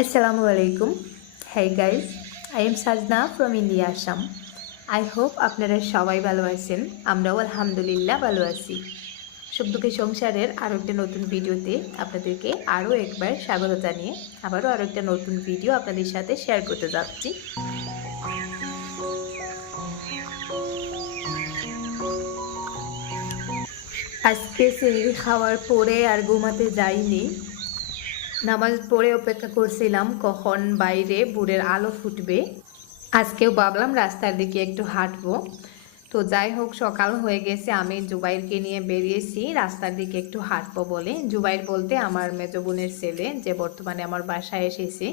Assalamu alaikum. Hey guys, I am Sajna from India, Assam. I hope আপনারা সবাই ভালো আছেন আমরাও আলহামদুলিল্লাহ ভালো আছি সুখদুঃখী সংসারের আরও একটা নতুন ভিডিওতে আপনাদেরকে আরও একবার স্বাগত জানিয়ে আবারও আরও একটা নতুন ভিডিও আপনাদের সাথে শেয়ার করতে যাচ্ছি আজকে সেহরি খাওয়ার পরে আর ঘুমাতে যাইনি নামাজ পড়ে অপেক্ষা করছিলাম কখন বাইরে বুড়ের আলো ফুটবে। আজকেও ভাবলাম রাস্তার দিকে একটু হাঁটবো। তো যাই হোক, সকাল হয়ে গেছে, আমি জুবাইরকে নিয়ে বেরিয়েছি, রাস্তার দিকে একটু হাঁটবো বলে। জুবাইর বলতে আমার মেজ বোনের ছেলে, যে বর্তমানে আমার বাসায় এসেছে।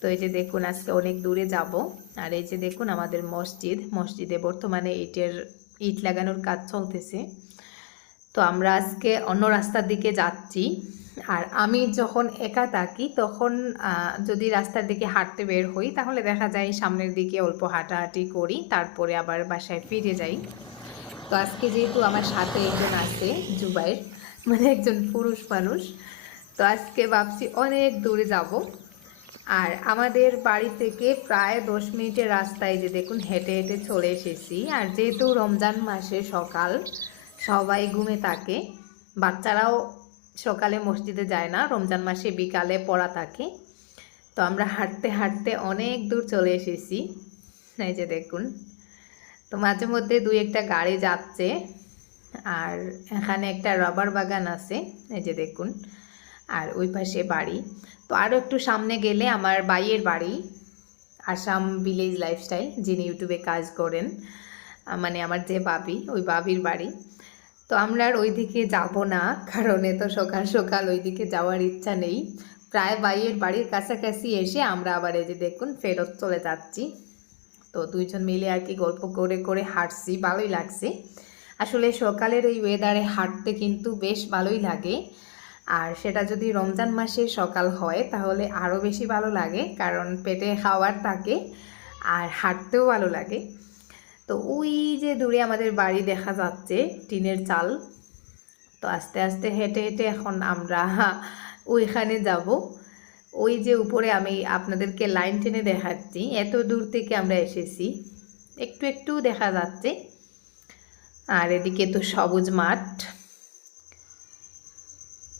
তো এই যে দেখুন, আজকে অনেক দূরে যাব। আর এই যে দেখুন, আমাদের মসজিদ। মসজিদে বর্তমানে ইটের ইট লাগানোর কাজ চলতেছে। তো আমরা আজকে অন্য রাস্তার দিকে যাচ্ছি। আর আমি যখন একা থাকি, তখন যদি রাস্তার দিকে হাঁটতে বের হই, তাহলে দেখা যায় সামনের দিকে অল্প হাঁটাহাঁটি করি, তারপরে আবার বাসায় ফিরে যাই। তো আজকে যেহেতু আমার সাথে একজন আছে, জুবাইর মানে একজন পুরুষ মানুষ, তো আজকে ভাবছি অনেক দূরে যাব। আর আমাদের বাড়ি থেকে প্রায় দশ মিনিটের রাস্তায় যে দেখুন, হেঁটে হেঁটে চলে এসেছি। আর যেহেতু রমজান মাসে সকাল, সবাই ঘুমে থাকে, বাচ্চারাও সকালে মসজিদে যায় না, রমজান মাসে বিকালে পড়া থাকে। তো আমরা হাঁটতে হাঁটতে অনেক দূর চলে এসেছি। এই যে দেখুন, তো মাঝে মধ্যে দুই একটা গাড়ি যাচ্ছে আর এখানে একটা রবার বাগান আছে, এই যে দেখুন, আর ওই পাশে বাড়ি। তো আরও একটু সামনে গেলে আমার বাইয়ের বাড়ি, আসাম ভিলেজ লাইফস্টাইল, যিনি ইউটিউবে কাজ করেন মানে আমার যে বাবি ওই বাবির বাড়ি। তো আমরা আর ওইদিকে যাব না, কারণ এত সকাল সকাল ওইদিকে যাওয়ার ইচ্ছা নেই। প্রায় বাইয়ের বাড়ির কাছাকাছি এসে আমরা আবার এই যে দেখুন ফেরত চলে যাচ্ছি। তো দুইজন মিলে আর কি গল্প করে করে হাঁটছি, ভালোই লাগছে। আসলে সকালের এই ওয়েদারে হাঁটতে কিন্তু বেশ ভালোই লাগে। আর সেটা যদি রমজান মাসে সকাল হয়, তাহলে আরও বেশি ভালো লাগে, কারণ পেটে খাওয়ার থাকে আর হাঁটতেও ভালো লাগে। তো ওই যে দূরে আমাদের বাড়ি দেখা যাচ্ছে টিনের চাল, তো আস্তে আস্তে হেঁটে হেঁটে এখন আমরা ওইখানে যাব। ওই যে উপরে আমি আপনাদেরকে লাইন টেনে দেখাচ্ছি, এত দূর থেকে আমরা এসেছি। একটু একটু দেখা যাচ্ছে। আর এদিকে তো সবুজ মাঠ,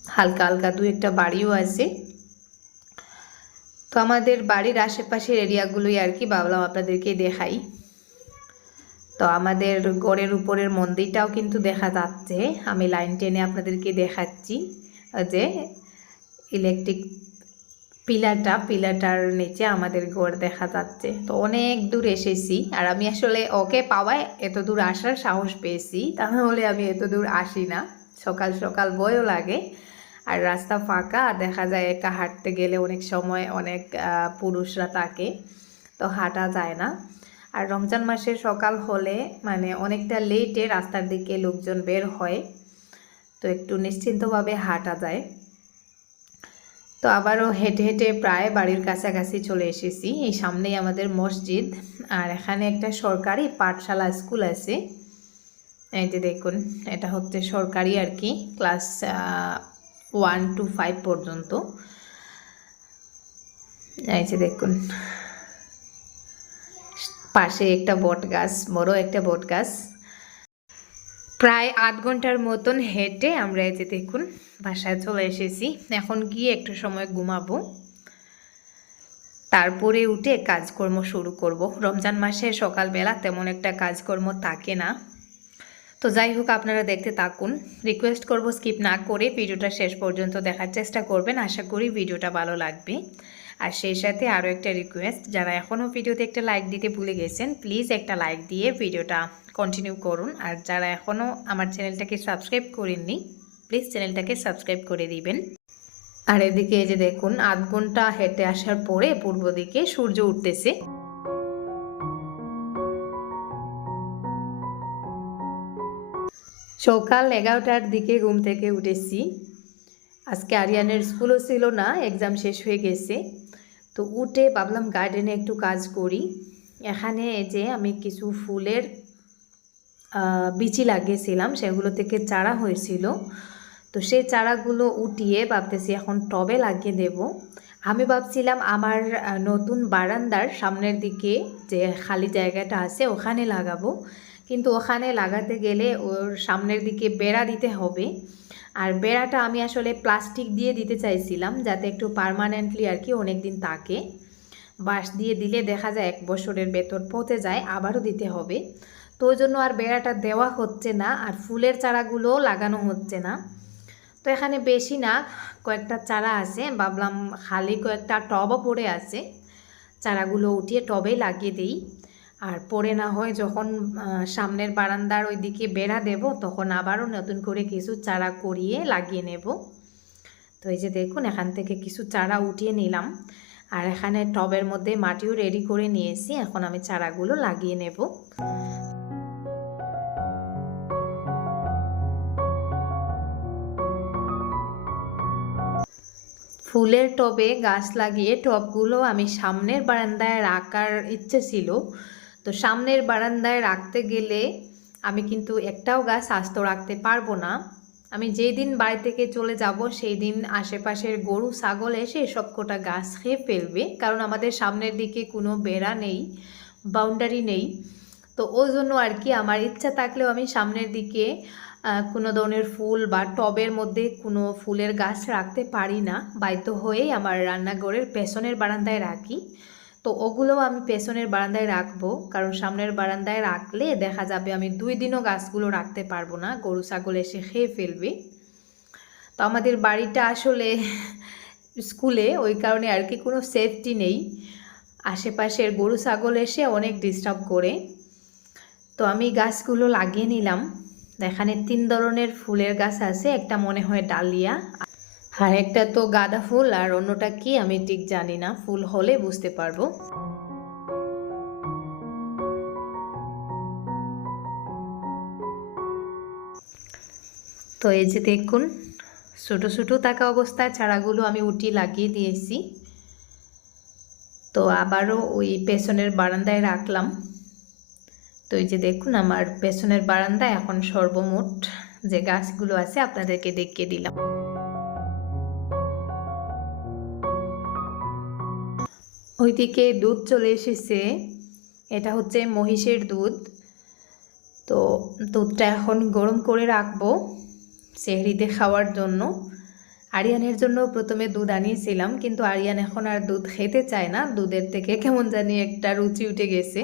হালকা হালকা দু একটা বাড়িও আছে। তো আমাদের বাড়ির আশেপাশের এরিয়াগুলোই আর কি ভাবলাম আপনাদেরকে দেখাই। তো আমাদের গড়ের উপরের মন্দিরটাও কিন্তু দেখা যাচ্ছে। আমি লাইন টেনে আপনাদেরকে দেখাচ্ছি যে ইলেকট্রিক পিলারটা, পিলারটার নিচে আমাদের গড় দেখা যাচ্ছে। তো অনেক দূর এসেছি, আর আমি আসলে ওকে পাওয়ায় এত দূর আসার সাহস পেয়েছি তা তাহলে আমি এত দূর আসি না। সকাল সকাল বয়ও লাগে, আর রাস্তা ফাঁকা, দেখা যায় একা হাঁটতে গেলে অনেক সময় অনেক পুরুষরা থাকে, তো হাঁটা যায় না। আর রমজান মাসে সকাল হলে মানে অনেকটা লেটে রাস্তার দিকে লোকজন বের হয়, তো একটু নিশ্চিন্তভাবে হাঁটা যায়। তো আবারও হেঁটে হেঁটে প্রায় বাড়ির কাছাকাছি চলে এসেছি, এই সামনেই আমাদের মসজিদ। আর এখানে একটা সরকারি পাঠশালা, স্কুল আছে। এই যে দেখুন, এটা হচ্ছে সরকারি আর কি, ক্লাস ওয়ান টু ফাইভ পর্যন্ত। এই যে দেখুন পাশে একটা বট গাছ, বড় একটা বট গাছ। প্রায় আধ ঘণ্টার মতন হেঁটে আমরা যে দেখুন, বাসায় চলে এসেছি। এখন গিয়ে একটু সময় ঘুমাবো। তারপরে উঠে কাজকর্ম শুরু করব। রমজান মাসে সকালবেলা তেমন একটা কাজকর্ম থাকে না। তো যাই হোক, আপনারা দেখতে থাকুন। রিকোয়েস্ট করব স্কিপ না করে ভিডিওটা শেষ পর্যন্ত দেখার চেষ্টা করবেন। আশা করি ভিডিওটা ভালো লাগবে। আর সেই সাথে আরও একটা রিকোয়েস্ট যারা এখনও ভিডিওতে একটা লাইক দিতে ভুলে গেছেন প্লিজ একটা লাইক দিয়ে ভিডিওটা কন্টিনিউ করুন। আর যারা এখনও আমার চ্যানেলটাকে সাবস্ক্রাইব করেননি প্লিজ চ্যানেলটাকে সাবস্ক্রাইব করে দিবেন। আর এদিকে এই যে দেখুন, আধ ঘণ্টা হেঁটে আসার পরে পূর্ব দিকে সূর্য উঠতেছে। সকাল এগারোটার দিকে ঘুম থেকে উঠেছি। আজকে আরিয়ানের স্কুলও ছিল না এক্সাম শেষ হয়ে গেছে। তো উঠে ভাবলাম গার্ডেনে একটু কাজ করি। এখানে যে আমি কিছু ফুলের বিচি লাগিয়েছিলাম, সেগুলো থেকে চারা হয়েছিল। তো সেই চারাগুলো উঠিয়ে ভাবতেছি এখন টবে লাগিয়ে দেব। আমি ভাবছিলাম আমার নতুন বারান্দার সামনের দিকে যে খালি জায়গাটা আছে ওখানে লাগাবো। কিন্তু ওখানে লাগাতে গেলে ওর সামনের দিকে বেড়া দিতে হবে। আর বেড়াটা আমি আসলে প্লাস্টিক দিয়ে দিতে চাইছিলাম যাতে একটু পার্মানেন্টলি আর কি অনেক দিন থাকে। বাঁশ দিয়ে দিলে দেখা যায় এক বছরের বেতন পচে যায়, আবারও দিতে হবে। তো ওই জন্য আর বেড়াটা দেওয়া হচ্ছে না আর ফুলের চারাগুলোও লাগানো হচ্ছে না। তো এখানে বেশি না, কয়েকটা চারা আছে, ভাবলাম খালি কয়েকটা টবও পড়ে আছে। চারাগুলো উঠিয়ে টবেই লাগিয়ে দিই। আর পরে না হয় যখন সামনের বারান্দার ওই দিকে বেড়া দেব, তখন আবারও নতুন করে কিছু চারা করিয়ে লাগিয়ে নেব। তো এই যে দেখুন, এখান থেকে কিছু চারা উঠিয়ে নিলাম। আর এখানে টবের মধ্যে মাটিও রেডি করে নিয়েছি, এখন আমি চারাগুলো লাগিয়ে নেব। ফুলের টবে গাছ লাগিয়ে টবগুলো আমি সামনের বারান্দায় রাখার ইচ্ছে ছিল। তো সামনের বারান্দায় রাখতে গেলে আমি কিন্তু একটাও গাছ আস্ত রাখতে পারব না। আমি যেই দিন বাড়ি থেকে চলে যাব সেই দিন আশেপাশের গরু, ছাগল এসে সব কোটা গাছ খেয়ে ফেলবে, কারণ আমাদের সামনের দিকে কোনো বেড়া নেই বাউন্ডারি নেই। তো ওই জন্য আর কি আমার ইচ্ছা থাকলেও আমি সামনের দিকে কোনো ধরনের ফুল বা টবের মধ্যে কোনো ফুলের গাছ রাখতে পারি না। বাধ্য হয়েই আমার রান্নাঘরের পেছনের বারান্দায় রাখি। তো ওগুলোও আমি পেছনের বারান্দায় রাখব, কারণ সামনের বারান্দায় রাখলে দেখা যাবে আমি দুই দিনও গাছগুলো রাখতে পারব না, গরু, ছাগল এসে খেয়ে ফেলবে। তো আমাদের বাড়িটা আসলে স্কুলে, ওই কারণে আর কি কোনো সেফটি নেই। আশেপাশের গরু, ছাগল এসে অনেক ডিস্টার্ব করে। তো আমি গাছগুলো লাগিয়ে নিলাম। এখানে তিন ধরনের ফুলের গাছ আছে, একটা মনে হয় ডালিয়া। আর একটা তো গাঁদা ফুল আর অন্যটা কি আমি ঠিক জানি না। ফুল হলে বুঝতে পারব। তো এই যে দেখুন, ছোটো ছোটো থাকা অবস্থায় চারাগুলো আমি উটি লাগিয়ে দিয়েছি। তো আবারও ওই পেছনের বারান্দায় রাখলাম। তো এই যে দেখুন, আমার পেছনের বারান্দায় এখন সর্বমোট যে গাছগুলো আছে, আপনাদেরকে দেখিয়ে দিলাম। ওইদিকে দুধ চলে এসেছে। এটা হচ্ছে মহিষের দুধ। তো দুধটা এখন গরম করে রাখব সেহরিতে খাওয়ার জন্য। আরিয়ানের জন্য প্রথমে দুধ আনিয়েছিলাম, কিন্তু আরিয়ান এখন আর দুধ খেতে চায় না। দুধের থেকে কেমন জানি একটা রুচি উঠে গেছে।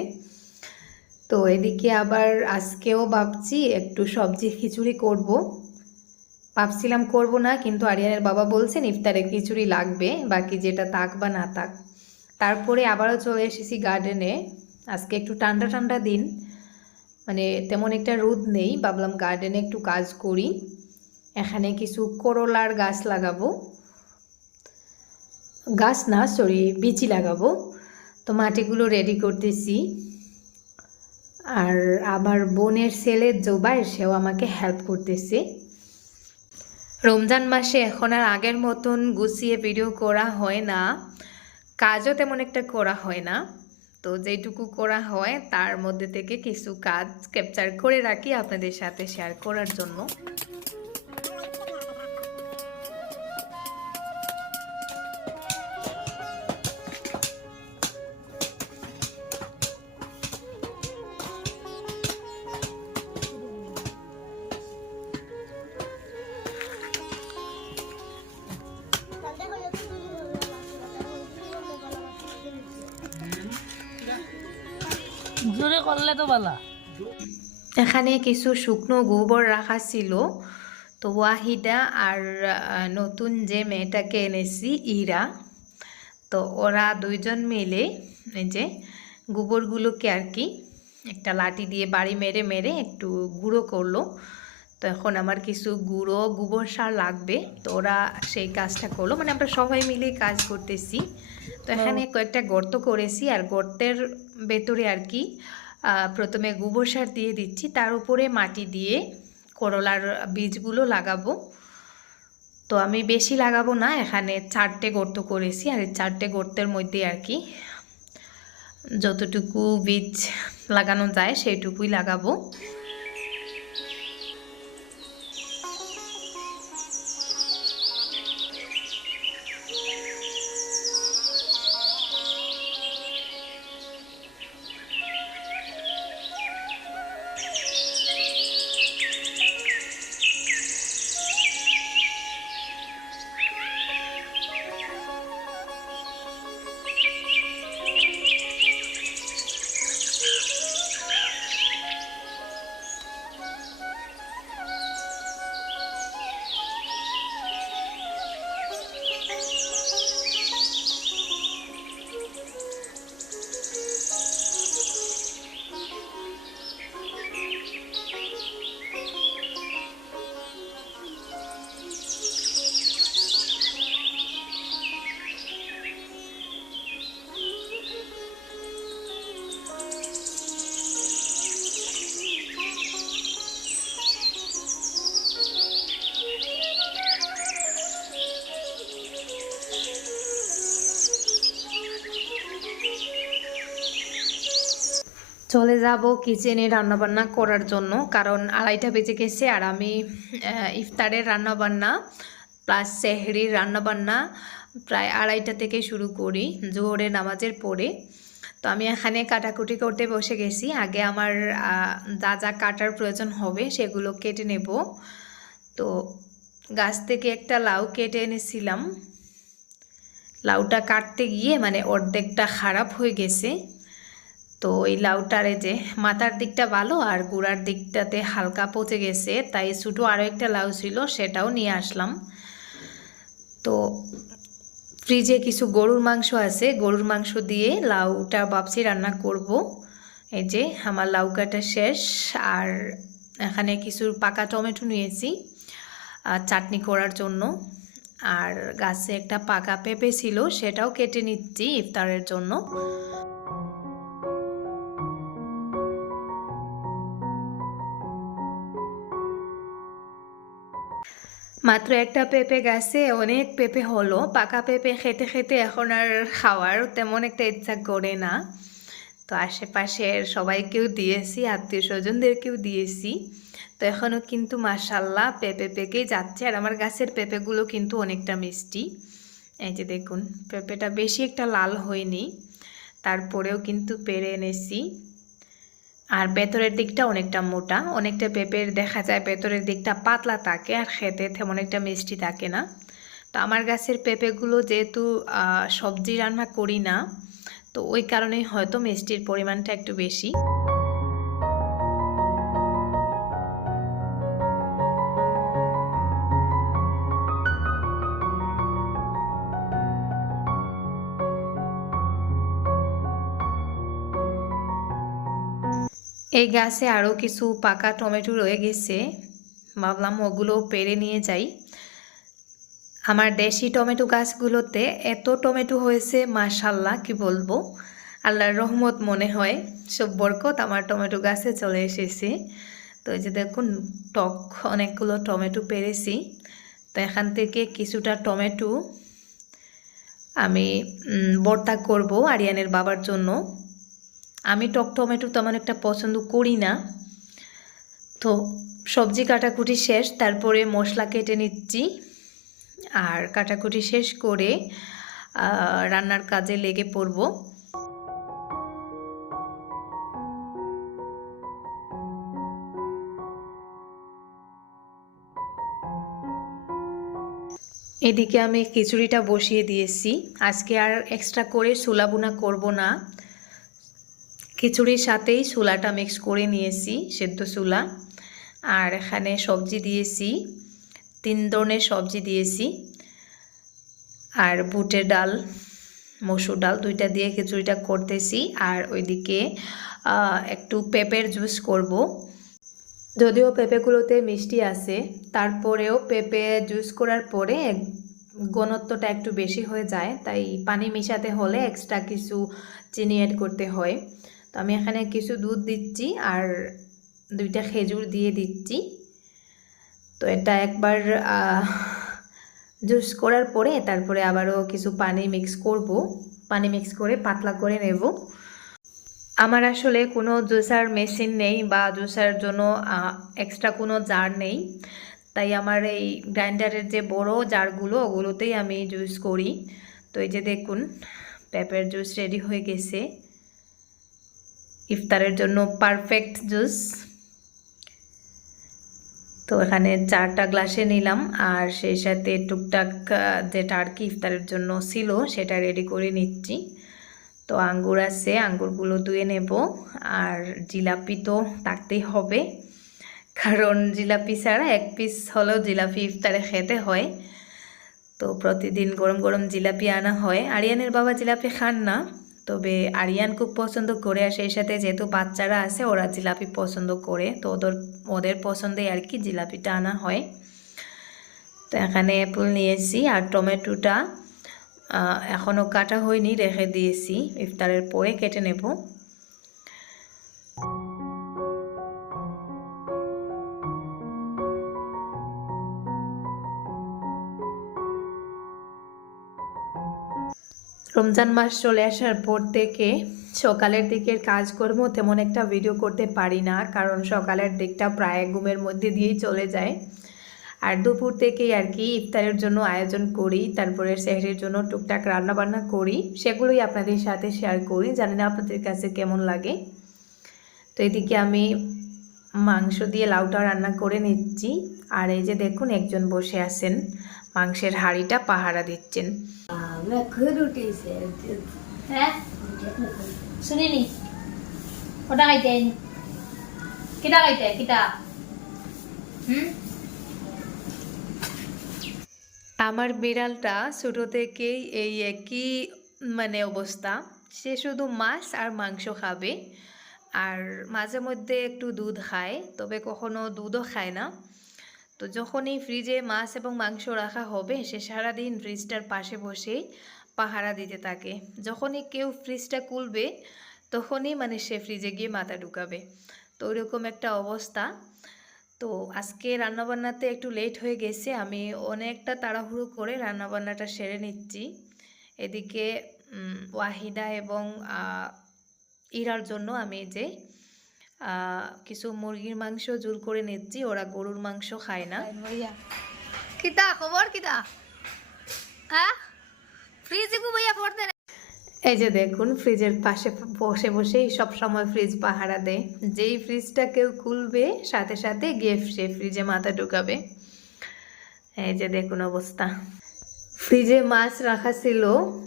তো এদিকে আবার আজকেও ভাবছি একটু সবজি খিচুড়ি করব। ভাবছিলাম করব না, কিন্তু আরিয়ানের বাবা বলছেন, ইফতারে খিচুড়ি লাগবে, বাকি যেটা থাক বা না থাক। তারপরে আবারও চলে এসেছি গার্ডেনে আজকে একটু ঠান্ডা ঠান্ডা দিন। মানে তেমন একটা রোদ নেই, ভাবলাম গার্ডেনে একটু কাজ করি। এখানে কিছু করলার গাছ লাগাবো। গাছ না সরি বিচি লাগাবো। তো মাটিগুলো রেডি করতেছি। আর আবার বোনের ছেলের জোবাই সেও আমাকে হেল্প করতেছে। রমজান মাসে এখন আর আগের মতন গুছিয়ে ভিডিও করা হয় না। কাজও তেমন একটা করা হয় না। তো যেটুকু করা হয়, তার মধ্যে থেকে কিছু কাজ ক্যাপচার করে রাখি আপনাদের সাথে শেয়ার করার জন্য। করলে তো বালা। এখানে কিছু শুকনো গোবর রাখা ছিল তো ওয়াহিদা আর নতুন যে মেয়েটাকে এনেছি ইরা তো ওরা দুইজন মিলে এই যে গোবরগুলোকে আর কি একটা লাঠি দিয়ে বাড়ি মেরে মেরে একটু গুঁড়ো করল। তো এখন আমার কিছু গুঁড়ো গোবর সার লাগবে তো ওরা সেই কাজটা করল। মানে আমরা সবাই মিলে কাজ করতেছি। তো এখানে কয়েকটা গর্ত করেছি আর গর্তের ভেতরে আর কি প্রথমে গোবর সার দিয়ে দিচ্ছি। তার উপরে মাটি দিয়ে করলার বীজগুলো লাগাবো। তো আমি বেশি লাগাবো না, এখানে চারটে গর্ত করেছি আর এই চারটে গর্তের মধ্যে আর কি যতটুকু বীজ লাগানো যায় সেইটুকুই লাগাবো। চলে যাব কিচেনে রান্নাবান্না করার জন্য। কারণ আড়াইটা বেজে গেছে আর আমি ইফতারের রান্নাবান্না প্লাস সেহরির রান্নাবান্না প্রায় আড়াইটা থেকে শুরু করি জোহরে নামাজের পরে। তো আমি এখানে কাটাকুটি করতে বসে গেছি। আগে আমার যা যা কাটার প্রয়োজন হবে সেগুলো কেটে নেব। তো গাছ থেকে একটা লাউ কেটে এনেছিলাম। লাউটা কাটতে গিয়ে মানে অর্ধেকটা খারাপ হয়ে গেছে। তো ওই লাউটার এই যে মাথার দিকটা ভালো আর গুড়ার দিকটাতে হালকা পচে গেছে, তাই ছোটো আরও একটা লাউ ছিল, সেটাও নিয়ে আসলাম। তো ফ্রিজে কিছু গরুর মাংস আছে, গরুর মাংস দিয়ে লাউটা ভাবছি রান্না করব। এই যে আমার লাউ কাটা শেষ, আর এখানে কিছু পাকা টমেটো নিয়েছি চাটনি করার জন্য। আর গাছে একটা পাকা পেঁপে ছিল, সেটাও কেটে নিচ্ছি ইফতারের জন্য। মাত্র একটা পেঁপে গাছে, অনেক পেঁপে হলো। পাকা পেঁপে খেতে খেতে এখন আর খাওয়ার তেমন একটা ইচ্ছা করে না। তো আশেপাশের সবাইকেও দিয়েছি আত্মীয় স্বজনদেরকেও দিয়েছি। তো এখনও কিন্তু মাসাল্লাহ পেঁপে পেকেই যাচ্ছে। আর আমার গাছের পেঁপেগুলো কিন্তু অনেকটা মিষ্টি। এই যে দেখুন, পেঁপেটা বেশি একটা লাল হয়নি, তারপরেও কিন্তু পেরে এনেছি। আর ভেতরের দিকটা অনেকটা মোটা, অনেকটা পেঁপের দেখা যায় ভেতরের দিকটা পাতলা থাকে আর খেতে তেমন একটা মিষ্টি থাকে না। তো আমার গাছের পেঁপেগুলো যেহেতু সবজি রান্না করি না, তো ওই কারণেই হয়তো মিষ্টির পরিমাণটা একটু বেশি। এই গাছে আরও কিছু পাকা টমেটো রয়ে গেছে। ভাবলাম ওগুলো পেরে নিয়ে যাই। আমার দেশি টমেটো গাছগুলোতে এত টমেটো হয়েছে, মাশাল্লাহ, কি বলব? আল্লাহর রহমত মনে হয়, সব বরকত আমার টমেটো গাছে চলে এসেছে। তো এই যে দেখুন, টক অনেকগুলো টমেটো পেরেছি তো এখান থেকে কিছুটা টমেটো আমি ভর্তা করব আরিয়ানের বাবার জন্য। আমি টক টমেটো তেমন একটা পছন্দ করি না। তো সবজি কাটাকুটি শেষ, তারপরে মশলা কেটে নিচ্ছি। আর কাটাকুটি শেষ করে রান্নার কাজে লেগে পড়ব। এদিকে আমি খিচুড়িটা বসিয়ে দিয়েছি। আজকে আর এক্সট্রা করে সুলাবুনা করব না। খিচুড়ির সাথেই ছোলাটা মিক্স করে নিয়েছি, সেদ্ধ ছোলা আর এখানে সবজি দিয়েছি, তিন ধরনের সবজি দিয়েছি। আর বুটের ডাল, মসুর ডাল, দুইটা দিয়ে খিচুড়িটা করতেছি। আর ওইদিকে একটু পেঁপের জুস করব। যদিও পেঁপেগুলোতে মিষ্টি আছে, তারপরেও পেঁপে জুস করার পরে ঘনত্বটা একটু বেশি হয়ে যায়। তাই পানি মিশাতে হলে এক্সট্রা কিছু চিনি অ্যাড করতে হয়। তো আমি এখানে কিছু দুধ দিচ্ছি আর দুইটা খেজুর দিয়ে দিচ্ছি। তো এটা একবার জুস করার পরে তারপরে আবারও কিছু পানি মিক্স করব। পানি মিক্স করে পাতলা করে নেব। আমার আসলে কোনো জুসার মেশিন নেই বা জুসার জন্য এক্সট্রা কোনো জার নেই। তাই আমার এই গ্রাইন্ডারের যে বড় জারগুলো, ওগুলোতেই আমি জুস করি। তো এই যে দেখুন, পেঁপের জুস রেডি হয়ে গেছে। ইফতারের জন্য পারফেক্ট জুস তো এখানে চারটা গ্লাসে নিলাম, আর সেই সাথে টুকটাক যেটা আর কি ইফতারের জন্য ছিল সেটা রেডি করে নিচ্ছি। তো আঙ্গুর আছে, আঙ্গুরগুলো ধুয়ে নেব, আর জিলাপি তো থাকতেই হবে। কারণ জিলাপি ছাড়া এক পিস হলেও জিলাপি ইফতারে খেতে হয়। তো প্রতিদিন গরম গরম জিলাপি আনা হয়। আরিয়ানের বাবা জিলাপি খান না। তবে আরিয়ান খুব পছন্দ করে আর সেই সাথে যেহেতু বাচ্চারা আছে, ওরা জিলাপি পছন্দ করে। তো ওদের ওদের পছন্দে আর কি জিলাপিটা আনা হয়। তো এখানে অ্যাপেল নিয়েছি আর টমেটোটা এখনও কাটা হয়নি, রেখে দিয়েছি, ইফতারের পরে কেটে নেব। রমজান মাস চলে আসার পর থেকে সকালের দিকের কাজকর্ম তেমন একটা ভিডিও করতে পারি না, কারণ সকালের দিকটা প্রায় ঘুমের মধ্যে দিয়েই চলে যায়। আর দুপুর থেকেই আর কি ইফতারের জন্য আয়োজন করি, তারপরে সেহরির জন্য টুকটাক রান্নাবান্না করি, সেগুলোই আপনাদের সাথে শেয়ার করি, জানি না আপনাদের কাছে কেমন লাগে। তো এদিকে আমি মাংস দিয়ে লাউটা রান্না করে নিচ্ছি, আর এই যে দেখুন একজন বসে আছেন, মাংসের হাঁড়িটা পাহারা দিচ্ছেন। হ্যাঁ শুনিনি ওটা খাইতে আইনি কিটা খাইতে কিটা হুম আমার বিড়ালটা ছোটো থেকেই এই একই মানে অবস্থা সে শুধু মাছ আর মাংস খাবে আর মাঝে মধ্যে একটু দুধ খায় তবে কখনো দুধও খায় না তো যখনই ফ্রিজে মাছ এবং মাংস রাখা হবে, সে সারাদিন ফ্রিজটার পাশে বসেই পাহারা দিতে থাকে। যখনই কেউ ফ্রিজটা খুলবে, তখনই মানে সে ফ্রিজে গিয়ে মাথা ঢুকাবে। তো ওইরকম একটা অবস্থা। তো আজকে রান্নাবান্নাতে একটু লেট হয়ে গেছে, আমি অনেকটা তাড়াহুড়ো করে রান্নাবান্নাটা সেরে নিচ্ছি। এদিকে ওয়াহিদা এবং ইরার জন্য আমি যে কিছু মুরগির মাংস জোর করে নিচ্ছি ওরা গরুর মাংস খায় না। কিতা খবর কিতা? হ্যাঁ? ফ্রিজে ভাইয়া পড়তে এই যে দেখুন ফ্রিজের পাশে বসে বসেই সব সময় ফ্রিজ পাহারা দেয়। যেই ফ্রিজটা কেউ খুলবে সাথে সাথে গিয়ে সে ফ্রিজে মাথা ঢুকাবে। এই যে দেখুন অবস্থা। ফ্রিজে মাছ রাখা ছিল,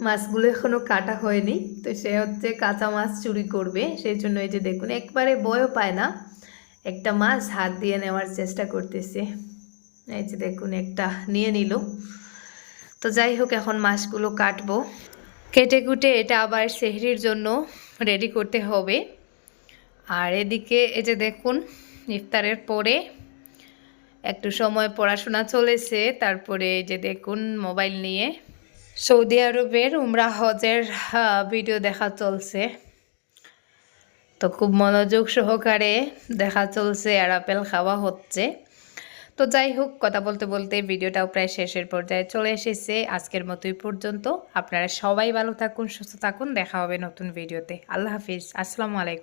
মাছগুলো এখনও কাটা হয়নি, তো সে হচ্ছে কাঁচা মাছ চুরি করবে, সেই জন্য এই যে দেখুন, একবারে বয়ও পায় না। একটা মাছ হাত দিয়ে নেওয়ার চেষ্টা করতেছে। এই যে দেখুন, একটা নিয়ে নিল। তো যাই হোক, এখন মাছগুলো কাটবো। কেটে কুটে এটা আবার সেহরির জন্য রেডি করতে হবে। আর এদিকে এই যে দেখুন, ইফতারের পরে একটু সময় পড়াশোনা চলেছে, তারপরে যে দেখুন মোবাইল নিয়ে। সৌদি আরবের উমরা হজের ভিডিও দেখা চলছে। তো খুব মনোযোগ সহকারে দেখা চলছে, আর আপেল খাওয়া হচ্ছে। তো যাই হোক, কথা বলতে বলতে ভিডিওটাও প্রায় শেষের পর্যায়ে চলে এসেছে। আজকের মতোই পর্যন্ত। আপনারা সবাই ভালো থাকুন, সুস্থ থাকুন। দেখা হবে নতুন ভিডিওতে আল্লাহ হাফিজ। আসসালামু আলাইকুম।